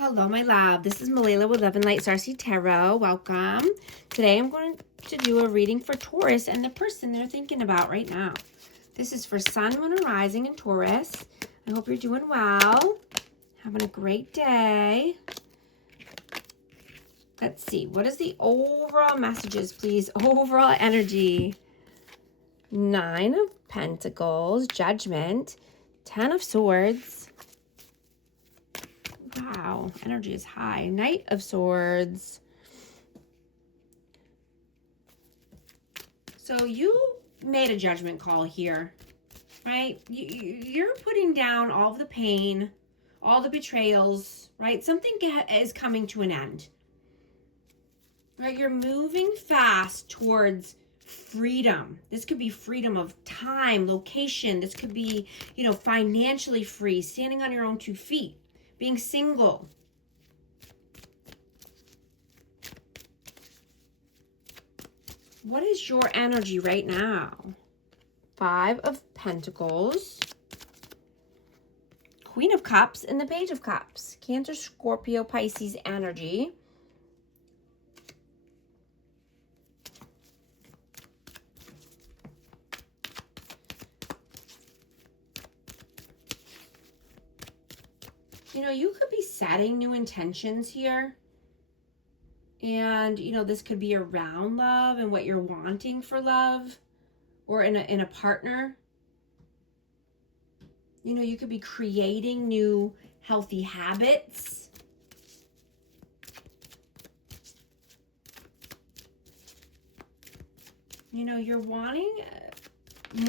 Hello, my love. This is Malala with Love and Light Starseed Tarot. Welcome. Today I'm going to do a reading for Taurus and the person they're thinking about right now. This is for Sun, Moon, and Rising in Taurus. I hope you're doing well. Having a great day. Let's see. What is the overall messages, please? Overall energy. 9 of Pentacles. Judgment. 10 of Swords. Wow, energy is high. Knight of Swords. So you made a judgment call here, right? You're putting down all of the pain, all the betrayals, right? Something is coming to an end, right? You're moving fast towards freedom. This could be freedom of time, location. This could be, financially free, standing on your own 2 feet. Being single. What is your energy right now? 5 of Pentacles. Queen of Cups and the Page of Cups. Cancer, Scorpio, Pisces energy. You could be setting new intentions here. And, this could be around love and what you're wanting for love or in a partner. You could be creating new healthy habits. You're wanting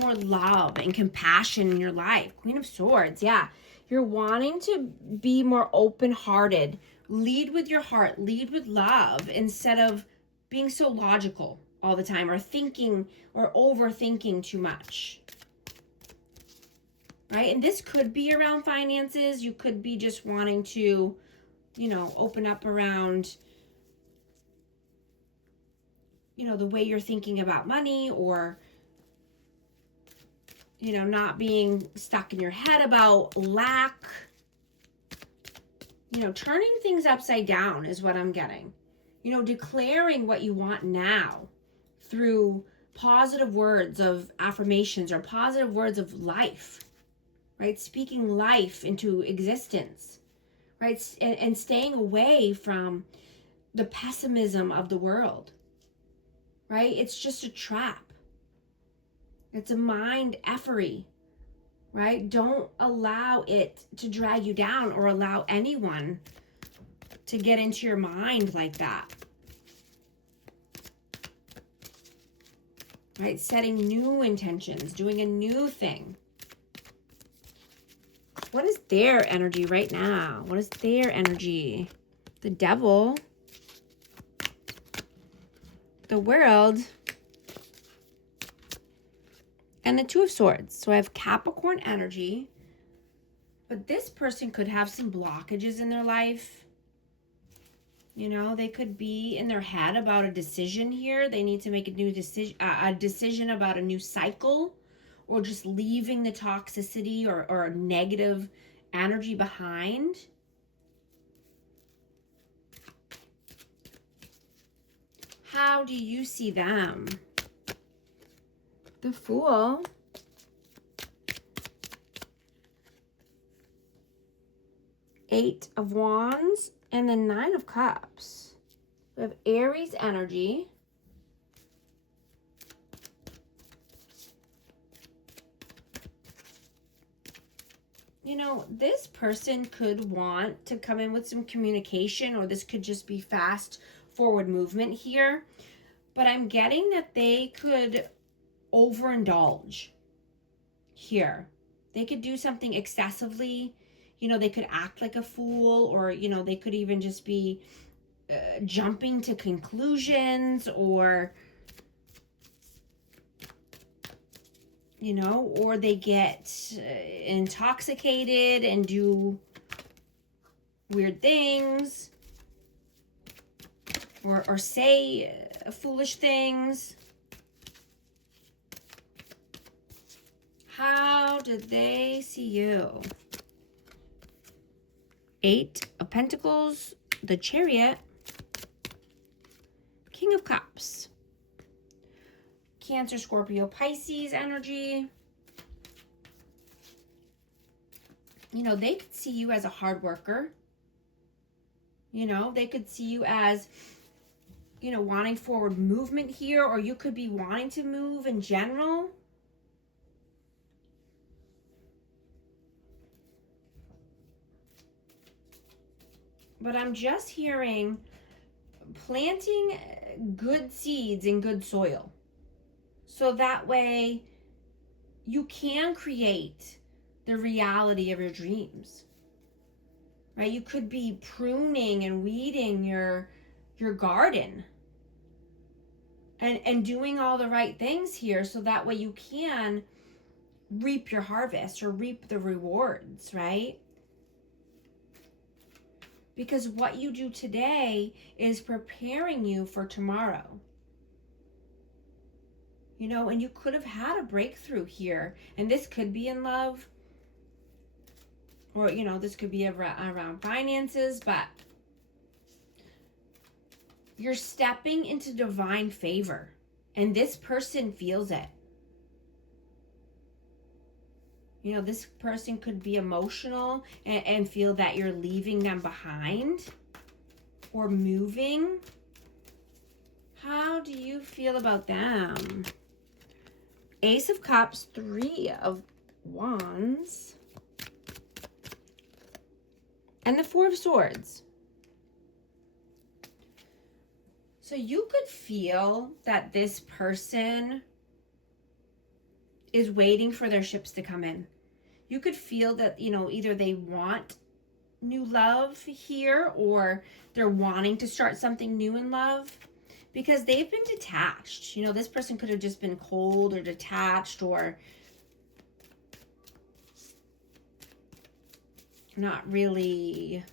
more love and compassion in your life. Queen of Swords, yeah. You're wanting to be more open-hearted. Lead with your heart. Lead with love instead of being so logical all the time or thinking or overthinking too much. Right? And this could be around finances. You could be just wanting to, open up around, the way you're thinking about money or not being stuck in your head about lack. Turning things upside down is what I'm getting. Declaring what you want now through positive words of affirmations or positive words of life, right? Speaking life into existence, right? And staying away from the pessimism of the world, right? It's just a trap. It's a mind effery, right? Don't allow it to drag you down or allow anyone to get into your mind like that. Right? Setting new intentions, doing a new thing. What is their energy right now? What is their energy? The Devil. The World. And the 2 of Swords. So I have Capricorn energy. But this person could have some blockages in their life. They could be in their head about a decision here. They need to make a new decision, a decision about a new cycle. Or just leaving the toxicity or negative energy behind. How do you see them? The Fool. Eight of Wands and the 9 of Cups. We have Aries energy. This person could want to come in with some communication, or this could just be fast forward movement here. But I'm getting that they could overindulge here. They could do something excessively. They could act like a fool, or, they could even just be jumping to conclusions, or, or they get intoxicated and do weird things, or say foolish things. How did they see you? Eight of Pentacles, the Chariot, King of Cups, Cancer, Scorpio, Pisces energy. You know, they could see you as a hard worker. You know, they could see you as, you know, wanting forward movement here, or you could be wanting to move in general. But I'm just hearing planting good seeds in good soil. So that way you can create the reality of your dreams. Right? You could be pruning and weeding your garden and doing all the right things here, so that way you can reap your harvest or reap the rewards, right? Because what you do today is preparing you for tomorrow. You know, and you could have had a breakthrough here, and this could be in love, or, you know, this could be around finances, but you're stepping into divine favor, and this person feels it. You know, this person could be emotional and feel that you're leaving them behind or moving. How do you feel about them? Ace of Cups, Three of Wands, and the Four of Swords. So you could feel that this person is waiting for their ships to come in. You could feel that, you know, either they want new love here, or they're wanting to start something new in love, because they've been detached. You know, this person could have just been cold or detached or not really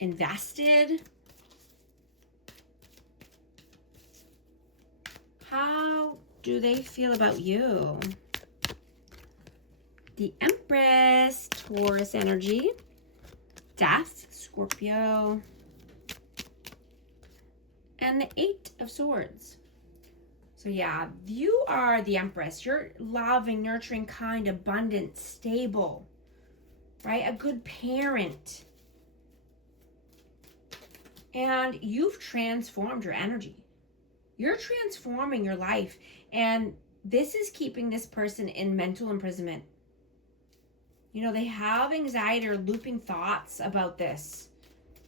invested. How do they feel about you? The Empress, Taurus energy, Death, Scorpio, and the Eight of Swords. So yeah, you are the Empress. You're loving, nurturing, kind, abundant, stable, right? A good parent. And you've transformed your energy. You're transforming your life. And this is keeping this person in mental imprisonment. You know, they have anxiety or looping thoughts about this.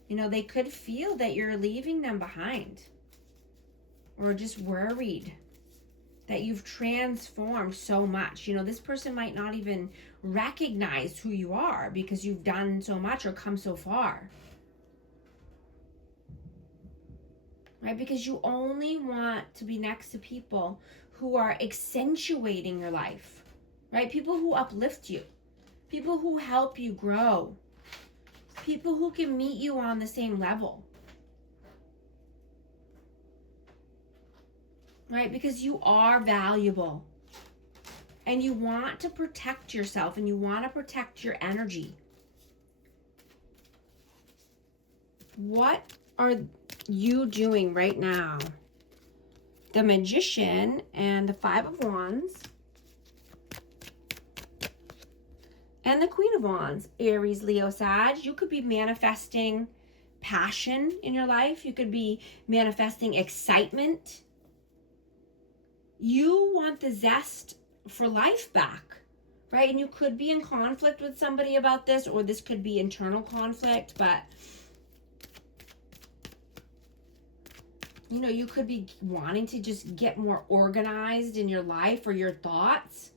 You know, they could feel that you're leaving them behind, or just worried that you've transformed so much. You know, this person might not even recognize who you are because you've done so much or come so far. Right? Because you only want to be next to people who are accentuating your life. Right? People who uplift you. People who help you grow. People who can meet you on the same level. Right? Because you are valuable. And you want to protect yourself, and you want to protect your energy. What are you doing right now? The Magician and the Five of Wands. And the Queen of Wands, Aries, Leo, Sag. You could be manifesting passion in your life. You could be manifesting excitement. You want the zest for life back, right? And you could be in conflict with somebody about this, or this could be internal conflict, but you know, you could be wanting to just get more organized in your life or your thoughts.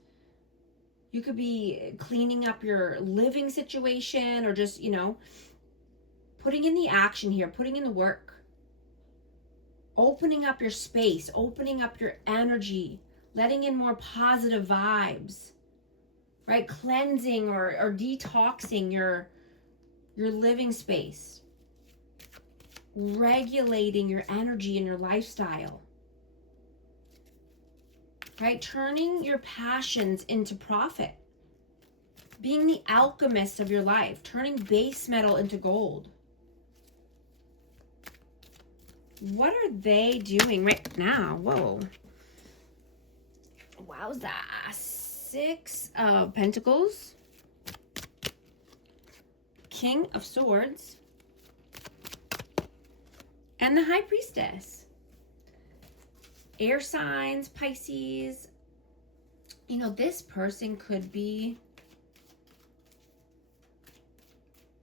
You could be cleaning up your living situation, or just, you know, putting in the action here, putting in the work. Opening up your space, opening up your energy, letting in more positive vibes, right? Cleansing or detoxing your living space. Regulating your energy and your lifestyle. Right? Turning your passions into profit. being the alchemist of your life, turning base metal into gold. What are they doing right now? Whoa. Wowza. 6 of Pentacles. King of Swords. And the High Priestess. Air signs, Pisces. You know, this person could be,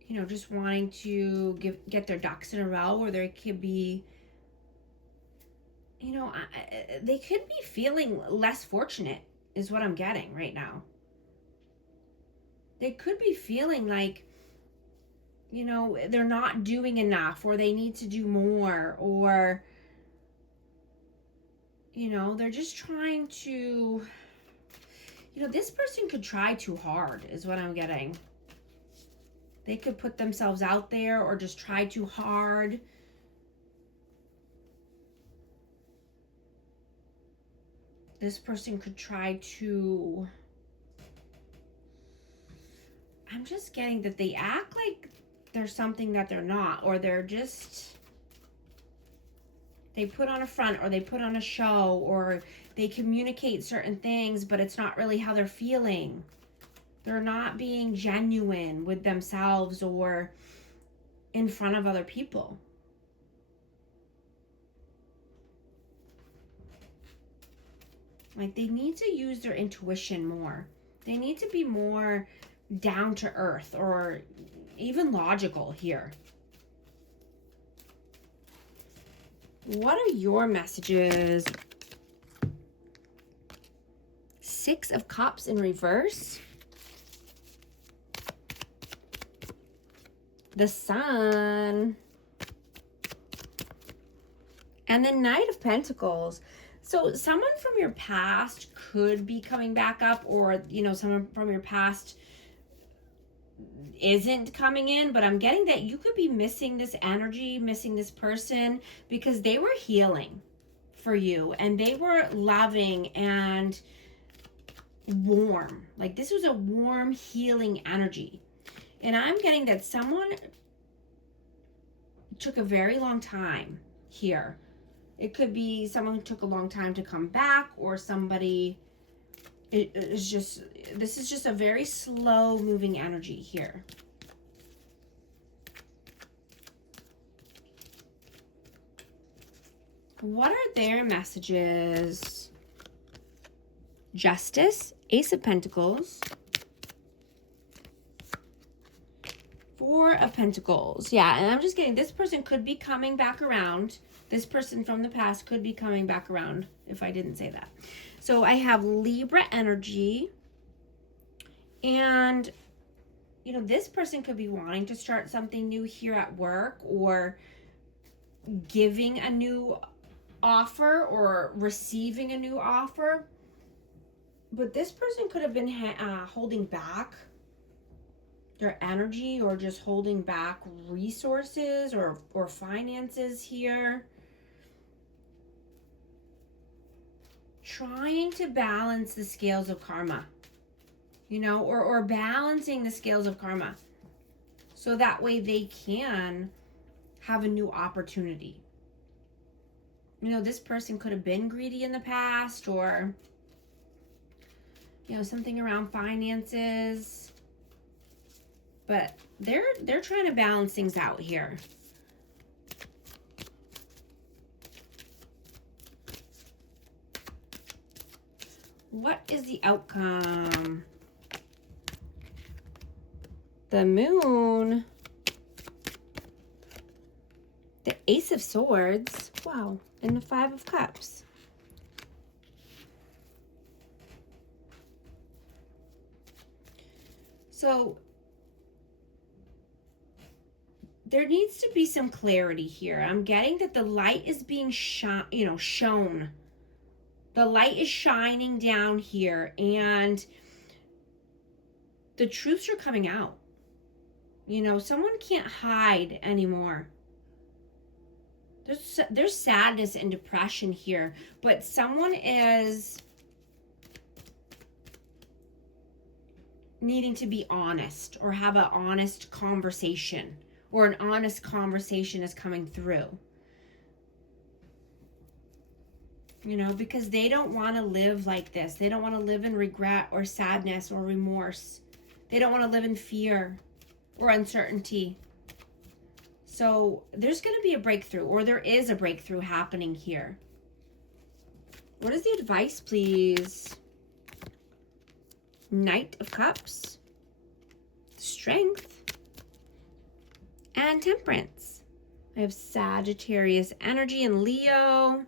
you know, just wanting to get their ducks in a row, or there could be, you know, they could be feeling less fortunate is what I'm getting right now. They could be feeling like, you know, they're not doing enough, or they need to do more, or, you know, they're just trying to, you know, this person could try too hard is what I'm getting. They could put themselves out there or just try too hard. This person could try to, I'm just getting that they act like they're something that they're not, or they're just, they put on a front, or they put on a show, or they communicate certain things, but it's not really how they're feeling. They're not being genuine with themselves or in front of other people. Like, they need to use their intuition more. They need to be more down to earth, or even logical here. What are your messages? 6 of Cups in reverse. The Sun. And the Knight of Pentacles. So someone from your past could be coming back up, or, you know, someone from your past isn't coming in, but I'm getting that you could be missing this energy, missing this person, because they were healing for you, and they were loving and warm. Like, this was a warm, healing energy. And I'm getting that someone took a very long time here. It could be someone who took a long time to come back, or somebody, it is just, this is just a very slow moving energy here. What are their messages? Justice, Ace of Pentacles, 4 of Pentacles. Yeah, and I'm just getting, this person could be coming back around. This person from the past could be coming back around, if I didn't say that. So I have Libra energy. And, you know, this person could be wanting to start something new here at work, or giving a new offer, or receiving a new offer. But this person could have been holding back their energy, or just holding back resources or finances here. Trying to balance the scales of karma, you know, or balancing the scales of karma, so that way they can have a new opportunity. You know, this person could have been greedy in the past, or, you know, something around finances, but they're trying to balance things out here. What is the outcome? The Moon, the Ace of Swords, wow, and the 5 of Cups. So there needs to be some clarity here. I'm getting that the light is being shown. The light is shining down here, and the truths are coming out. You know, someone can't hide anymore. There's sadness and depression here, but someone is needing to be honest or have an honest conversation, or an honest conversation is coming through. You know, because they don't want to live like this. They don't want to live in regret or sadness or remorse. They don't want to live in fear or uncertainty. So there's going to be a breakthrough, or there is a breakthrough happening here. What is the advice, please? Knight of Cups, Strength, and Temperance. I have Sagittarius energy and Leo.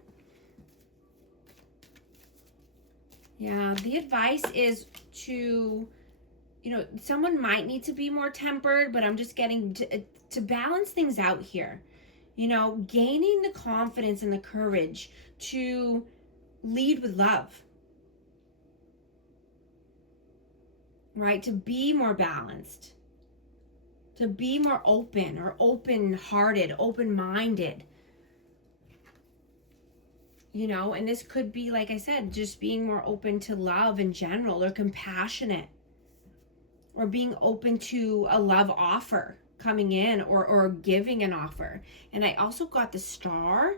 Yeah, the advice is to, you know, someone might need to be more tempered, but I'm just getting to balance things out here. You know, gaining the confidence and the courage to lead with love. Right? To be more balanced. To be more open or open-hearted, open-minded. You know, and this could be, like I said, just being more open to love in general, or compassionate, or being open to a love offer coming in, or giving an offer. And I also got the Star.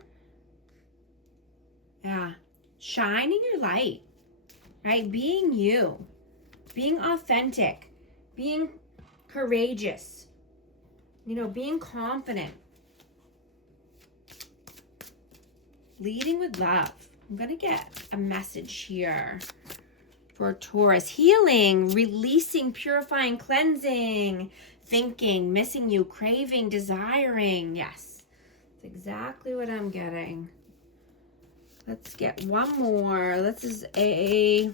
Yeah. Shining your light, right? Being you, being authentic, being courageous, you know, being confident. Leading with love. I'm going to get a message here for Taurus. Healing, releasing, purifying, cleansing, thinking, missing you, craving, desiring. Yes, that's exactly what I'm getting. Let's get one more. This is a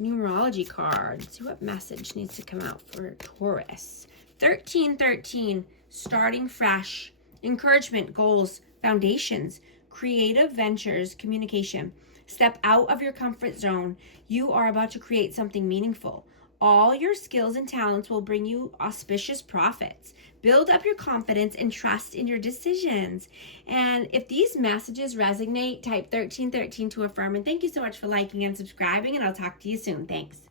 numerology card. Let's see what message needs to come out for Taurus. 1313, starting fresh, encouragement, goals, foundations, creative ventures, communication. Step out of your comfort zone. You are about to create something meaningful. All your skills and talents will bring you auspicious profits. Build up your confidence and trust in your decisions. And if these messages resonate, type 1313 to affirm. And thank you so much for liking and subscribing, and I'll talk to you soon. Thanks.